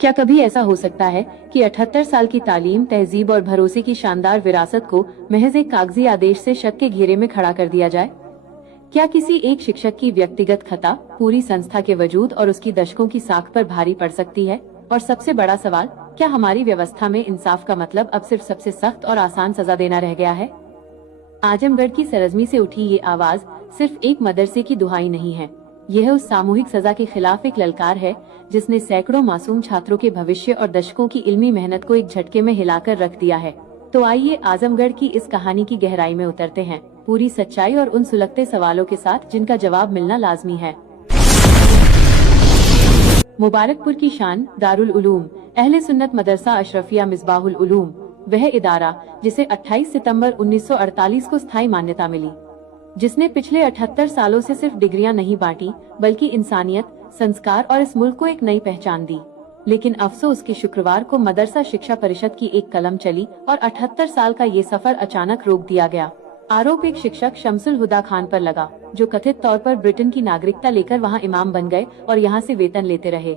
क्या कभी ऐसा हो सकता है कि 78 साल की तालीम, तहजीब और भरोसे की शानदार विरासत को महज एक कागजी आदेश से शक के घेरे में खड़ा कर दिया जाए? क्या किसी एक शिक्षक की व्यक्तिगत खता पूरी संस्था के वजूद और उसकी दशकों की साख पर भारी पड़ सकती है? और सबसे बड़ा सवाल, क्या हमारी व्यवस्था में इंसाफ का मतलब अब सिर्फ सबसे सख्त और आसान सजा देना रह गया है? आजमगढ़ की सरजमी से उठी ये आवाज सिर्फ एक मदरसे की दुहाई नहीं है। यह उस सामूहिक सजा के खिलाफ एक ललकार है जिसने सैकड़ों मासूम छात्रों के भविष्य और दशकों की इल्मी मेहनत को एक झटके में हिलाकर रख दिया है। तो आइए आजमगढ़ की इस कहानी की गहराई में उतरते हैं, पूरी सच्चाई और उन सुलगते सवालों के साथ जिनका जवाब मिलना लाजमी है। मुबारकपुर की शान दारुल उलूम अहले सुन्नत मदरसा अशरफिया मिसबाहुल उलूम, वह इदारा जिसे 28 सितंबर 1948 को स्थायी मान्यता मिली, जिसने पिछले 78 सालों से सिर्फ डिग्रियां नहीं बांटी बल्कि इंसानियत, संस्कार और इस मुल्क को एक नई पहचान दी। लेकिन अफसोस कि शुक्रवार को मदरसा शिक्षा परिषद की एक कलम चली और 78 साल का ये सफर अचानक रोक दिया गया। आरोप एक शिक्षक शमसुल हुदा खान पर लगा, जो कथित तौर पर ब्रिटेन की नागरिकता लेकर वहां इमाम बन गए और यहां से वेतन लेते रहे।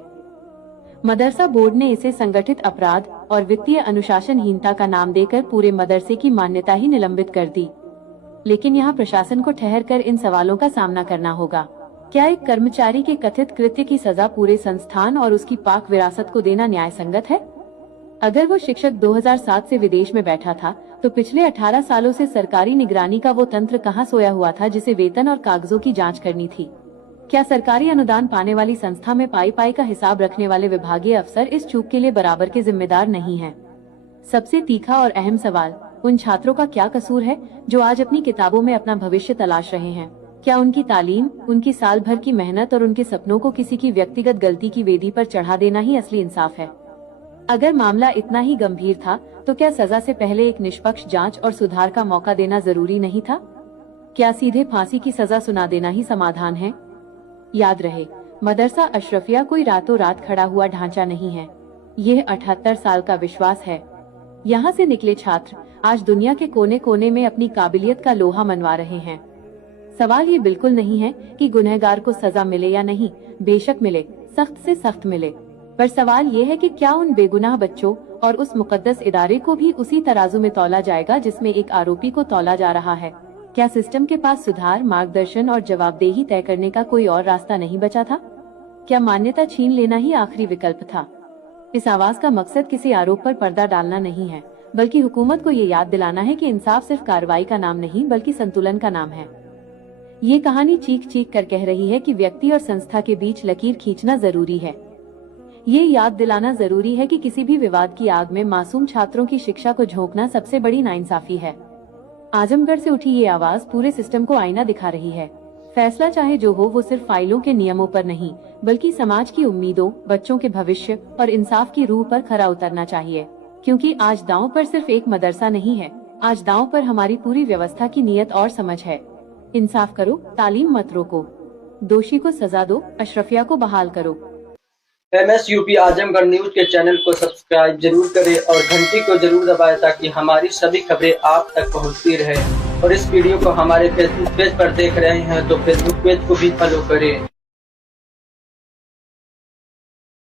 मदरसा बोर्ड ने इसे संगठित अपराध और वित्तीय अनुशासनहीनता का नाम देकर पूरे मदरसे की मान्यता ही निलंबित कर दी। लेकिन यहाँ प्रशासन को ठहर कर इन सवालों का सामना करना होगा। क्या एक कर्मचारी के कथित कृत्य की सजा पूरे संस्थान और उसकी पाक विरासत को देना न्याय संगत है? अगर वो शिक्षक 2007 से विदेश में बैठा था, तो पिछले 18 सालों से सरकारी निगरानी का वो तंत्र कहाँ सोया हुआ था जिसे वेतन और कागजों की जांच करनी थी? क्या सरकारी अनुदान पाने वाली संस्था में पाई पाई का हिसाब रखने वाले विभागीय अफसर इस चूक के लिए बराबर के जिम्मेदार नहीं हैं? सबसे तीखा और अहम सवाल, उन छात्रों का क्या कसूर है जो आज अपनी किताबों में अपना भविष्य तलाश रहे हैं? क्या उनकी तालीम, उनकी साल भर की मेहनत और उनके सपनों को किसी की व्यक्तिगत गलती की वेदी पर चढ़ा देना ही असली इंसाफ है? अगर मामला इतना ही गंभीर था, तो क्या सजा से पहले एक निष्पक्ष जांच और सुधार का मौका देना जरूरी नहीं था? क्या सीधे फांसी की सजा सुना देना ही समाधान है? याद रहे, मदरसा अशरफिया कोई रातों रात खड़ा हुआ ढांचा नहीं है। यह 78 साल का विश्वास है। यहाँ से निकले छात्र आज दुनिया के कोने कोने में अपनी काबिलियत का लोहा मनवा रहे हैं। सवाल ये बिल्कुल नहीं है कि गुनहगार को सजा मिले या नहीं, बेशक मिले, सख्त से सख्त मिले, पर सवाल ये है कि क्या उन बेगुनाह बच्चों और उस मुकद्दस इदारे को भी उसी तराजू में तौला जाएगा जिसमें एक आरोपी को तौला जा रहा है? क्या सिस्टम के पास सुधार, मार्गदर्शन और जवाबदेही तय करने का कोई और रास्ता नहीं बचा था? क्या मान्यता छीन लेना ही आखिरी विकल्प था? इस आवाज का मकसद किसी आरोप पर पर्दा डालना नहीं है, बल्कि हुकूमत को ये याद दिलाना है कि इंसाफ सिर्फ कार्रवाई का नाम नहीं बल्कि संतुलन का नाम है। ये कहानी चीख चीख कर कह रही है कि व्यक्ति और संस्था के बीच लकीर खींचना जरूरी है। ये याद दिलाना जरूरी है कि किसी भी विवाद की आग में मासूम छात्रों की शिक्षा को झोंकना सबसे बड़ी नाइंसाफी है। आजमगढ़ से उठी ये आवाज पूरे सिस्टम को आईना दिखा रही है। फैसला चाहे जो हो, वो सिर्फ फाइलों के नियमों पर नहीं बल्कि समाज की उम्मीदों, बच्चों के भविष्य और इंसाफ की रूह पर खरा उतरना चाहिए। क्योंकि आज दांव पर सिर्फ एक मदरसा नहीं है, आज दांव पर हमारी पूरी व्यवस्था की नीयत और समझ है। इंसाफ करो, तालीम मत रोको, दोषी को सजा दो, अशरफिया को बहाल करो। MSUP आजमगढ़ न्यूज के चैनल को सब्सक्राइब जरूर करें और घंटी को जरूर दबाएं ताकि हमारी सभी खबरें आप तक पहुंचती रहे। और इस वीडियो को हमारे फेसबुक पेज पर देख रहे हैं तो फेसबुक पेज को भी फॉलो करें।